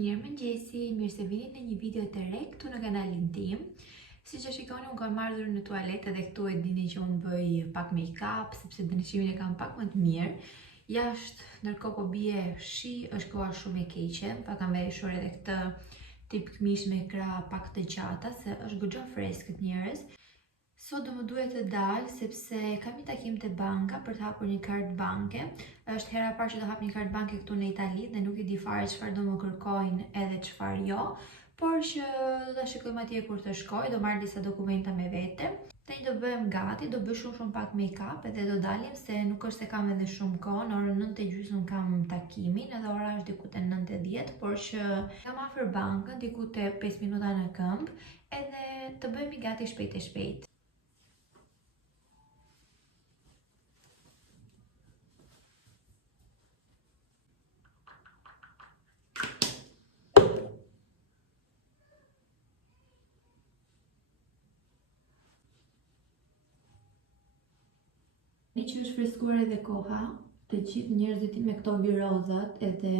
Mirëmëngjesi, mirë se vini në një video të re këtu në kanalin tim. Siç e shikoni, unë kam ardhur në tualetë dhe këtu e dini që unë bëj pak make-up sepse dënëshimin e kam pak më të mirë. Jashtë, ndërkohë po bie shi, është koha shumë e keqe, pa kam veshur edhe këtë tip këmish me krah pak të gjata se është goxha freskët njerëz. Sot do më duhet të dalë sepse kam një takim të banka për të hapur një kartë banke. Është hera e parë që do hap një kartë banke këtu në Itali dhe nuk e di fare çfarë do më kërkojnë edhe çfarë jo, por që do ta shikojmë atje kur të shkoj, do marr disa dokumenta me vete. Tani do bëhem gati, do bëj shumë pak make-up edhe do dalim se nuk është se kam edhe shumë kohë, në orën 9:30 kam takimin, edhe ora është diku te 9:10, por që kam afër bankën diku te 5 minuta në këmbë, edhe të bëhemi gati shpejt e shpejt. Një që është freskuar edhe koha, të gjithë njerëzit me këto virozat, edhe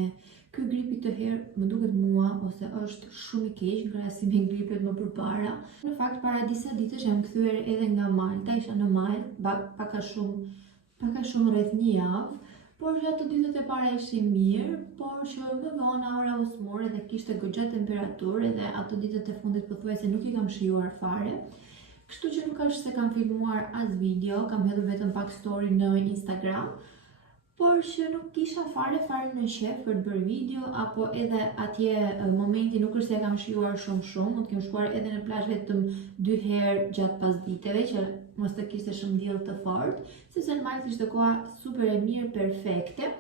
ky gripi të herë më duket mua ose është shumë i keq në krahasim me gripet më përpara. Në fakt para disa ditësh jam kthyer edhe nga Malta, isha në Maltë pak a shumë rreth një javë, por që ato ditët e para ishin mirë, por që më vonë aura u smur edhe kishte goxha temperaturë edhe ato ditët e fundit pothuajse nuk i kam shijuar fare. Kështu që nuk është se kam filmuar as video, kam hedhur vetëm pak story në Instagram, por që nuk kisha fare në qef për të bërë video, apo edhe atje momenti nuk është se kam shijuar shumë, mund të kem shkuar edhe në plazh vetëm 2 herë gjatë pasditeve, që mos të kishte shumë diell të fortë, sepse në Maltë ishte koha super e mirë, perfekte,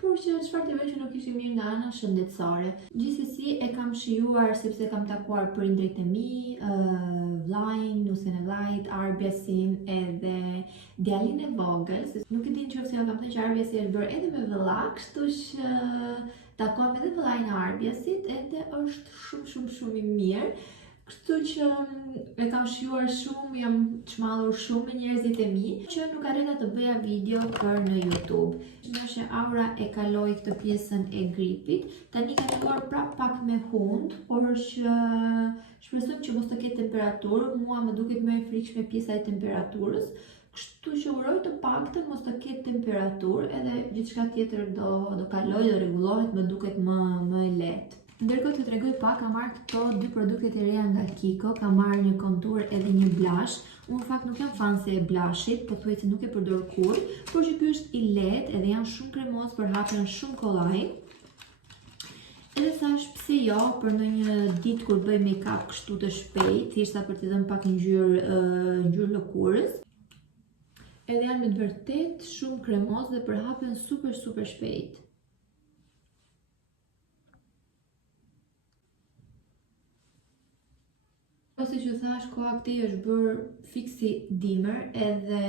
por që çfarë të bëj që nuk ishte mirë nga ana shëndetësore. Gjithsesi e kam shijuar sepse kam takuar prindrit e mi, vllajin, nusen e vllajit, Arbjasin edhe djalin e vogël, se nuk e di nëse kam thënë që Arbjasi është bërë edhe me vëlla, kështu që takojmë edhe vëllain e Arbjasit, edhe është shumë i mirë. Kështu që e kam shijuar shumë, jam çmallur shumë me njerëzit e mi, që nuk arrita të bëja video për në YouTube. Që aura e kaloi këtë pjesën e gripit, tani ka filluar prap pak me hund, por që shpresoj që mos të ketë temperaturë, mua më duket më e frikshme pjesa e temperaturës, kështu që uroj të paktën mos të ketë temperaturë, edhe gjithçka tjetër do kaloj, do rregullohet, më duket më e lehtë. Ndërkohë të tregoj pak, kam marrë këto 2 produkte të reja nga Kiko, kam marrë një kontur edhe një blush. Unë në fakt nuk jam fan se e blushit, pothuajse nuk e përdor kurrë, por që ky është i lehtë edhe janë shumë kremoz për hapjen shumë kollaj. Edhe thash pse jo, për ndonjë ditë kur bëj make-up kështu të shpejt, thjesht për të dhënë pak ngjyrë lëkurës. Edhe janë me të vërtet shumë kremoz dhe për hapjen super shpejt. Ose që thash, koha këtej është bërë fiksi dimër edhe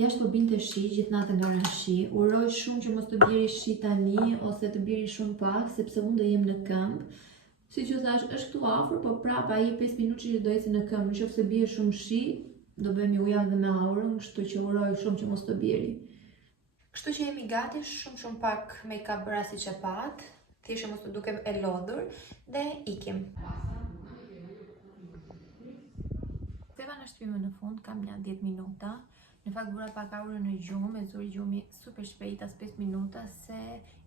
jashtë po binte shi, gjithë natën nga rënë shi. Uroj shumë që mos të bjeri shi tani ose të bjeri shumë pak, sepse unë do jem në këmbë. Si që thash, është këtu afër, po prap ai 5 minutë që do eci në këmbë, nëse bie shumë shi, do bëhemi ujë dhe me aurën, kështu që uroj shumë që mos të bjeri. Kështu që jemi gati, shumë pak make-up bëra siç e pat, thjesht mos të dukem e lodhur dhe ikim. Në shtymë në fund, kam një 10 minuta. Në fakt bëra pak aurën në gjumë, e zuri gjumi super shpejt, as 5 minuta, se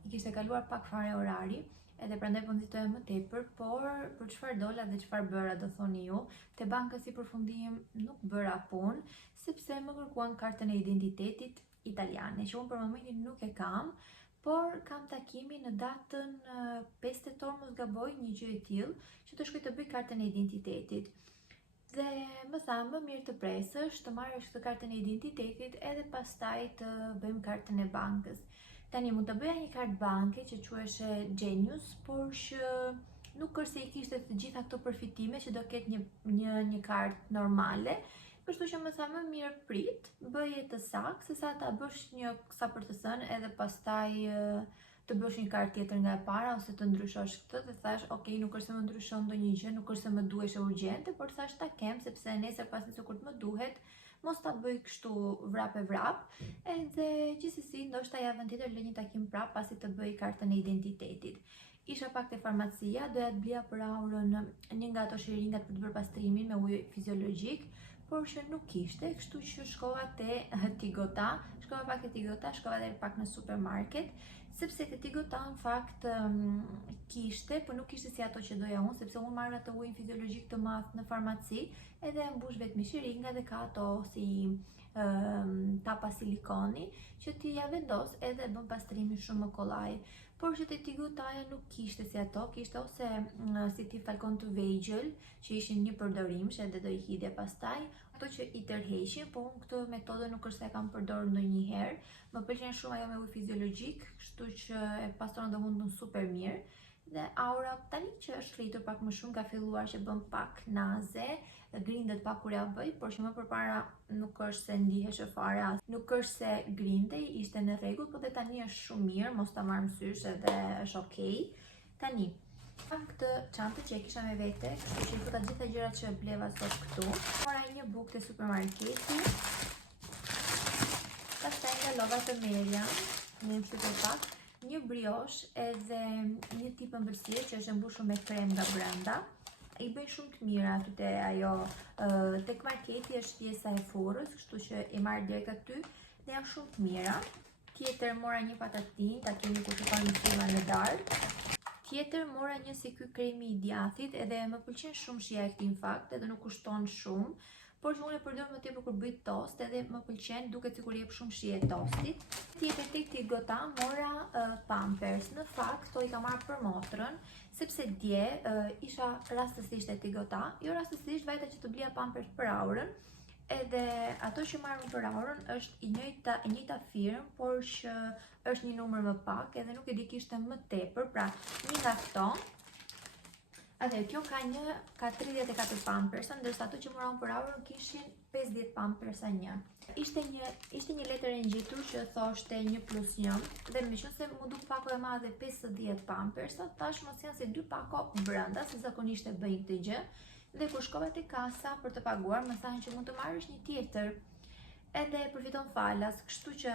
i kishte kaluar pak fare orari, edhe prandaj po nxitoja më tepër, por për çfarë dola dhe çfarë bëra, do thoni ju, te banka si përfundim nuk bëra punë, sepse më kërkuan kartën e identitetit italiane, që unë për momentin nuk e kam, por kam takimin në datën 5 tetor, mos gaboj, një gjë e tillë, që të shkoj të bëj kartën e identitetit. Dhe më tha, më mirë të presësh, të marrësh këtë kartën e identitetit edhe pastaj të bëjmë kartën e bankës. Tani mund të bëja një kartë banke që quheshe Genius, por që nuk është se i kishte të gjitha këto përfitime që do ketë një kartë normale, kështu që më tha më mirë prit, bëje të saktë, sesa ta bësh një sa për të thënë edhe pastaj të bësh një kartë tjetër nga e para ose të ndryshosh këtë, dhe thash, ok, nuk është se më ndryshon ndonjë gjë, nuk është se më duheshe urgjente, por thash ta kem sepse nesër pas nesër kur të më duhet, mos ta bëj kështu vrap e vrap, edhe gjithsesi ndoshta javën tjetër lë një takim prap pasi të bëj kartën e identitetit. Isha pak te farmacia, doja të blija për aurën një nga ato shiringat për të bërë pastrimin me ujë fiziologjik, por që nuk kishte, kështu që shkova te Tigota, shkova pak te Tigota, shkova edhe pak në supermarket, sepse te Tigota në fakt kishte, por nuk kishte si ato që doja unë, sepse unë marrë atë ujin fiziologjik të madh në farmaci, edhe mbush vetëm shiringa dhe ka ato si tapa silikoni që ti ja vendos edhe bën pastrimin shumë më kollaj. Por që te Tigotaja nuk kishte si ato, kishte ose si ti Falcon to Vagel, që ishin një përdorim, që edhe do i hidhe pastaj, ato që i tërheqin, po unë këtë metodë nuk është se e kam përdorur ndonjëherë. Më pëlqen shumë ajo me ujë fiziologjik, kështu që e pastron domundën super mirë. Dhe aura tani që është rritur pak më shumë, ka filluar që bën pak naze, grindet pak kur ja bëj, por që më përpara nuk është se ndihej fare, nuk është se grindej, ishte në rregull, por dhe tani është shumë mirë, mos ta marr mësysh edhe është okay. Tani kam këtë çantë që e kisha me vete, kështu që i futa gjitha gjërat që bleva sot këtu. Mora një bukë te supermarketi. Pastaj nga Lova të Merja, më shtypë pak, një brioche edhe një tip ëmbëlsire që është mbushur me krem nga brenda. I bëjnë shumë të mira aty te ajo tek marketi është pjesa e furrës, kështu që i marr direkt aty dhe janë shumë të mira. Tjetër mora një patatin, ta keni kur shikoni në filma në darkë. Tjetër mora një si ky kremi i djathit, edhe më pëlqen shumë shija e këtij në fakt, edhe nuk kushton shumë. Por që unë e përdor më tepër kur bëj tost, edhe më pëlqen, duket sikur jep shumë shije tostit. Tjetër tek Tigota mora Pampers. Në fakt, to i kam marrë për motrën, sepse dje isha rastësisht te Tigota, jo rastësisht, vajta që të blija Pampers për aurën, edhe ato që marrëm për aurën është e njëjta firmë, por që është një numër më pak, edhe nuk e di kishte më tepër, pra një nga këto. Atëherë, kjo ka 34 pampersa, ndërsa ato që moram për aurën kishin 50 pampersa një. Ishte një letër e ngjitur që thoshte 1+1, dhe meqense mu duk pako e madhe 50 pampersa, tash mos janë se 2 pako brenda, se zakonisht e bëj këtë gjë. Dhe kur shkova te kasa për të paguar, më thanë që mund të marrësh një tjetër. Edhe përfiton falas, kështu që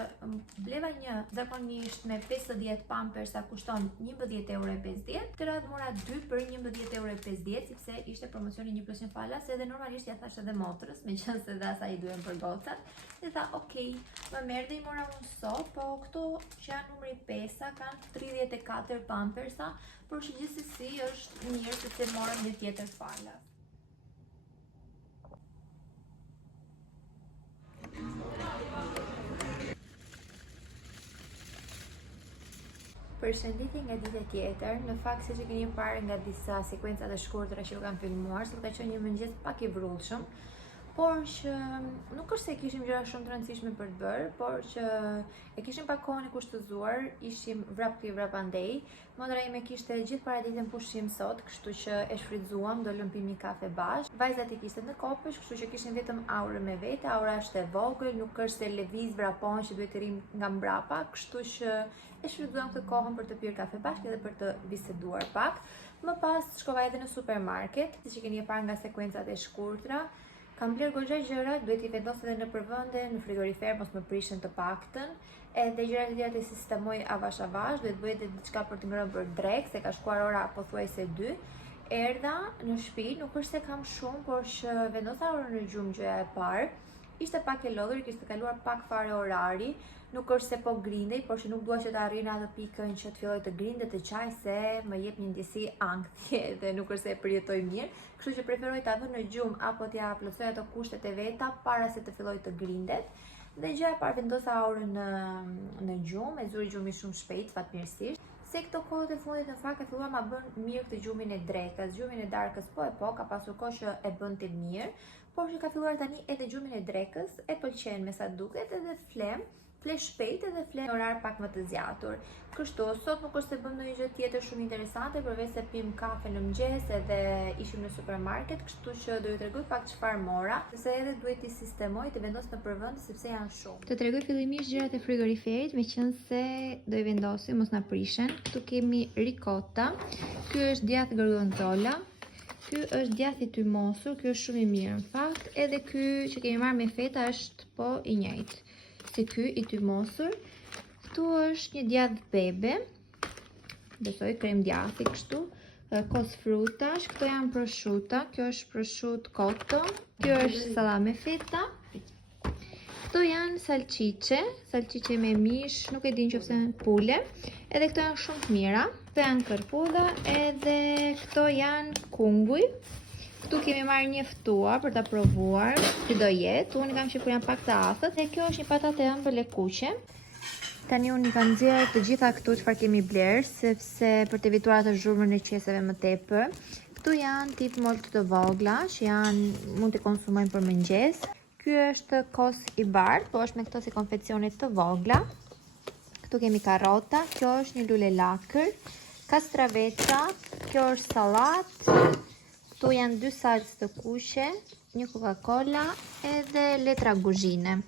bleva një zakonisht me 50 pampersa kushton 11,50 €, të radhë mora 2 për 11,50 €, sepse ishte promocioni 1+1 falas, edhe normalisht ja thash edhe motrës, meqense dhe asaj i duhen për gocat, dhe tha okej, më merr dhe i mora unë sot, po këto që janë numri 5 kanë 34 pampersa, por që gjithsesi është mirë sepse morëm një tjetër falas. Përshëndetje nga dita tjetër, në fakt siç e keni parë nga disa sekuencat e shkurtra që u kam filmuar, sot ka qenë një mëngjes pak i vrrullshëm, por që nuk është se kishim gjëra shumë të rëndësishme për të bërë, por që e kishim pak kohën e kushtëzuar, ishim vrap këtu vrap andej. Motra ime kishte gjithë paraditën pushim sot, kështu që e shfrytzuam, do lëm pim një kafe bashkë. Vajzat i kishte në kopësh, kështu që kishim vetëm aurën me vete. Aura është e vogël, nuk është se lëviz vrapon që duhet të rrim nga mbrapa, kështu që e shfrytzuam këtë kohën për të pirë kafe bashkë edhe për të biseduar pak. Më pas shkova edhe në supermarket, siç e keni parë nga sekuencat e shkurtra. Kam bler goxha gjëra, duhet i vendos edhe në përvende, në frigorifer, mos më prishën të paktën. Edhe gjërat e tjera të sistemoj avash, duhet bëj edhe diçka për të ngrënë për drek, se ka shkuar ora pothuajse 2. Erdha në shtëpi, nuk është se kam shumë, por që vendosa orën në gjumë gjëja e parë. Ishte pak e lodhur, kishte kaluar pak fare orari, nuk është se po grindej, por që nuk dua që të arrijë në atë pikën që të filloj të grindet të qaj, se më jep një ndjesi ankthje dhe nuk është se e përjetoj mirë, kështu që preferoj ta vë në gjumë apo t'ja plotësoj ato kushtet e veta para se të filloj të grindet. Dhe gjëja e parë vendosa orën në gjumë, e zuri gjumi shumë shpejt, fatmirësisht. Se këto kohët e fundit në fakt ka filluar ma bën mirë këtë gjumin e drekës, gjumin e darkës po, ka pasur kohë që e bënte mirë, por që ka filluar tani edhe gjumin e drekës, e pëlqen me sa duket edhe fle shpejt edhe fle në orar pak më të zgjatur. Kështu, sot nuk është se bëm ndonjë gjë tjetër shumë interesante, përveç se pim kafe në mëngjes edhe ishim në supermarket, kështu që do ju tregoj pak çfarë mora, se edhe duhet i sistemoj të vendos në përvend sepse janë shumë. Të tregoj fillimisht gjërat e frigoriferit, meqense do i vendosim mos na prishen. Këtu kemi ricotta, ky është djath gorgonzola. Ky është djathi i mosur, ky është shumë i mirë në fakt, edhe ky që kemi marrë me feta është po i njëjtë se ky i tymosur. Këtu është një djath bebe, besoj krem djathi kështu, kos frutash, këto janë prosciutto, kjo është prosciutto cotto, kjo është salame feta, këto janë salcice me mish, nuk e din nëse pule, edhe këto janë shumë të mira, këto janë kërpulla, edhe këto janë kunguj. Këtu kemi marrë një ftua për ta provuar, si do jetë, unë kam shqipur janë pak të athët, dhe kjo është një patate e ëmbël e kuqe. Tani unë i kam nxjerrë të gjitha këtu çfarë kemi blerë, sepse për të evituar atë zhurmën e qeseve më tepër. Këtu janë tip molt të vogla, që mund të konsumojnë për mëngjes. Ky është kos i bardhë, po është me këto si konfecione të vogla. Këtu kemi karrota, kjo është një lule lakër, kastraveca, kjo është sallatë. Këtu janë 2 salcë të kuqe, një Coca-Cola edhe letra guzhine.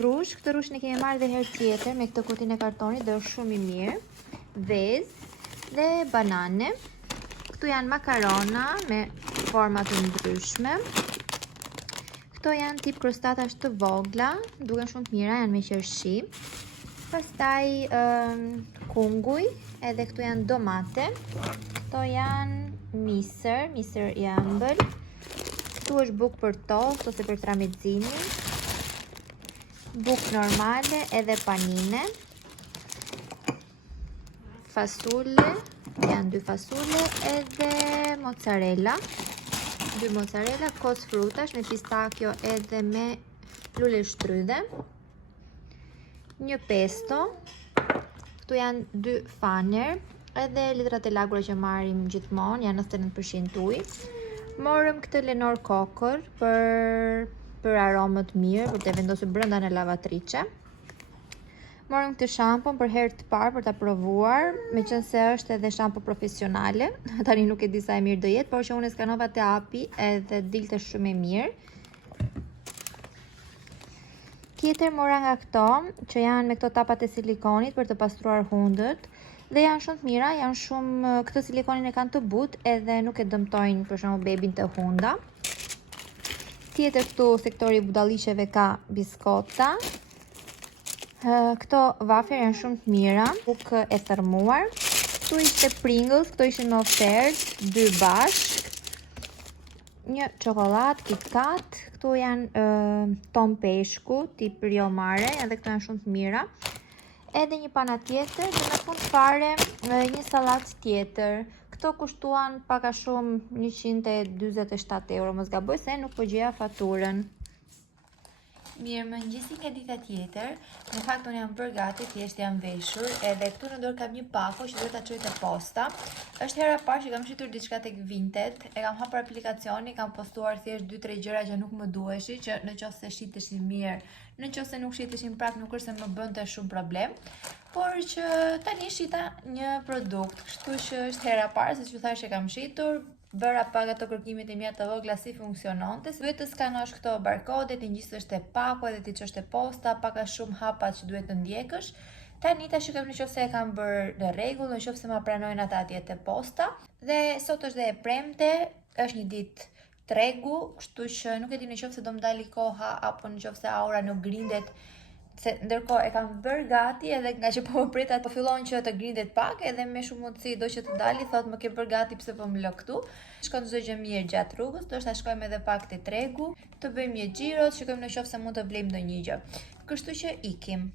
Rush, këtë rush ne kemi marrë dhe herë tjetër me këtë kutinë e kartonit dhe është shumë i mirë. Vezë dhe banane. Këtu janë makarona me forma të ndryshme. Këto janë tip krostatash të vogla, duken shumë të mira, janë me qershi. Pastaj kunguj, edhe këtu janë domate. Këto janë misër i ëmbël. Këtu është bukë për tost ose për tramezzini. Bukë normale edhe panine. Fasule, janë 2 fasule edhe mozzarella. 2 mozzarella, kos frutash me pistachio edhe me lule shtrydhe. Një pesto. Këtu janë 2 faner. Edhe litrat e lagura që marrim gjithmonë janë 99% ujë. Morëm këtë lenor kokër për aromë të mirë, për të vendosur brenda në lavatrice. Morëm këtë shampon për herë të parë për ta provuar, meqense është edhe shampo profesionale. Tani nuk e di sa e mirë do jetë, por që unë skanova te api edhe dilte shumë e mirë. Tjetër mora nga këto, që janë me këto tapat e silikonit për të pastruar hundët. Dhe janë shumë të mira, janë shumë, këtë silikonin e kanë të butë edhe nuk e dëmtojnë për shembull bebin të hunda. Tjetër këtu sektori budalliqeve ka biskota. Këto wafer janë shumë të mira, bukë e thermuar. Këtu ishte Pringles, këto ishin me ofertë, 2 bashk. Një çokoladë KitKat, këtu janë ton peshku, tip Rio Mare, edhe këto janë shumë të mira. Edhe një pana tjetër dhe në fund fare një sallatë tjetër. Këto kushtuan pak a shumë 147 euro, mos gaboj se nuk po gjeja faturën. Mirëmëngjesi nga dita tjetër. Në fakt unë jam bërë gati, thjesht jam veshur, edhe këtu në dorë kam një pako që duhet ta çoj te posta. Është hera e parë që kam shitur diçka tek Vinted, e kam hapur aplikacioni, kam postuar thjesht 2-3 gjëra që nuk më duheshin, që nëse shiteshin mirë, nëse nuk shiteshin prap nuk është se më bënte shumë problem, por që tani shita një produkt, kështu që është hera e parë, siç ju thash që kam shitur. Bëra pak ato kërkimet e mia të vogla si funksiononte. Duhet të skanosh këto barkode, të ngjisësh te pako edhe ti çosh te posta, pak a shumë hapat që duhet të ndjekësh. Tani ta shikojmë nëse e kam bërë në rregull, nëse ma pranojnë ata atje te posta. Dhe sot është dhe e premte, është një ditë tregu, kështu që nuk e di nëse do më dali koha apo nëse aura nuk grindet. Se ndërkohë e kam bërë gati edhe nga që po më prita po fillon që të grindet pak edhe me shumë mundësi do që të dali, thot më ke bërë gati pse po më lë këtu. Shkon çdo gjë mirë gjatë rrugës, do të shkojmë edhe pak te tregu, të bëjmë një xhiro, shikojmë nëse mund të blejmë ndonjë gjë. Kështu që ikim.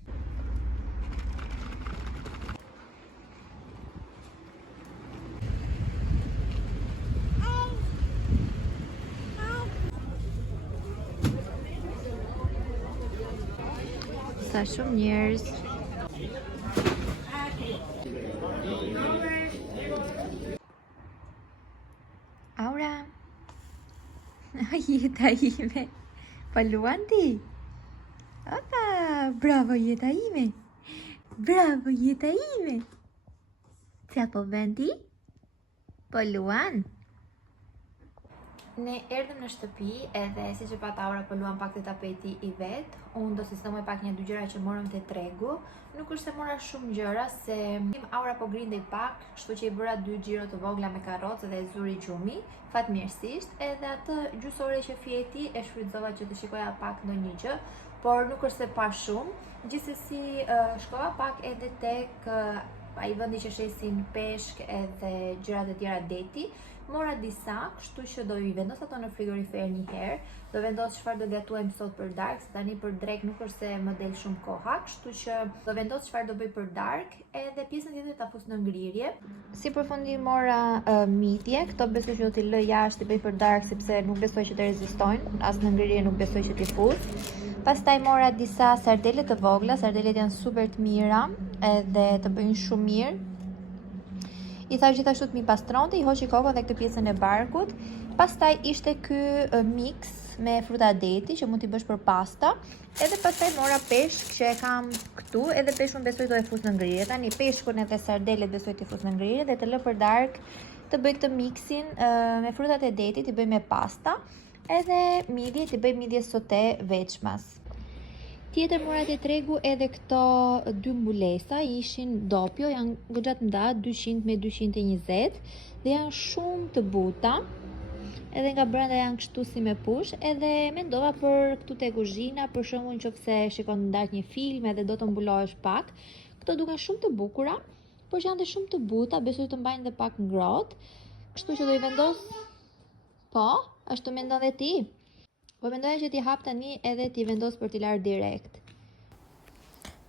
Sa shumë njerëz. Aura. Jeta ime. Po luan ti? Opa, bravo jeta ime. Bravo jeta ime. Qa po bën ti? Po luan. Ne erdhëm në shtëpi edhe si që pat Aura po luan pak të tapeti i vet. Unë do sistemoj pak 1-2 gjëra që morëm te tregu. Nuk është se mora shumë gjëra, se Aura po grindej pak, kështu që i bëra 2 xhiro të vogla me karrocë dhe zuri gjumi, fatmirësisht, edhe atë gjysore që fjeti e shfrytëzova që të shikoja pak ndonjë gjë, por nuk është se pa shumë. Gjithsesi shkova pak edhe tek ai vendi që shesin peshk edhe gjërat e tjera deti. Mora disa, kështu që do i vendos ato në frigorifer një herë. Do vendos çfarë do gatuajmë sot për darkë, se tani për drek nuk është se më del shumë koha, kështu që do vendos çfarë do bëj për darkë, edhe pjesën tjetër ta fus në ngrirje. Si përfundim mora midje, këto besoj që do t'i lë jashtë t'i bëj për darkë sepse nuk besoj që të rezistojnë, as në ngrirje nuk besoj që t'i fus. Pastaj mora disa sardele të vogla, sardelet janë super të mira edhe të bëjnë shumë mirë. I thash gjithashtu të mi pastronte, i hoqi kokën dhe këtë pjesën e barkut. Pastaj ishte ky mix me fruta deti që mund t'i bësh për pasta. Edhe pastaj mora peshk që e kam këtu, edhe peshkun besoj do e fus në ngrirje. Tani peshkun edhe sardelet besoj t'i fus në ngrirje dhe të lë për darkë të bëj këtë mixin me frutat e deti, t'i bëj me pasta. Edhe midje, t'i bëj midje sote veçmas. Tjetër mora te tregu edhe këto dy mbulesa, ishin dopjo, janë goxha të nda, 200 me 220 dhe janë shumë të buta. Edhe nga brenda janë kështu si me push, edhe mendova për këtu te kuzhina, për shembull nëse shikon ndark një film edhe do të mbulohesh pak. Këto duken shumë të bukura, por që janë dhe shumë të buta, besoj të mbajnë dhe pak ngrohtë. Kështu që do i vendos. Po, ashtu mendon dhe ti? Po mendoja që t'i hap tani edhe t'i vendos për t'i larë direkt.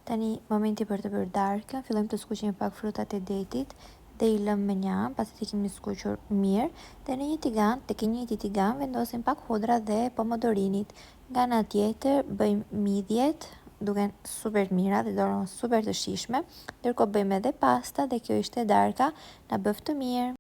Tani momenti për të bërë darkën, fillojmë të skuqim pak frutat e detit dhe i lëm me një anë, pasi t'i kemi skuqur mirë, dhe në një tigan, tek një tigan vendosim pak hudra dhe pomodorinit. Nga ana tjetër bëjmë midjet, duken super të mira dhe dorën super të shijshme, ndërkohë bëjmë edhe pasta dhe kjo ishte darka, na bëf të mirë.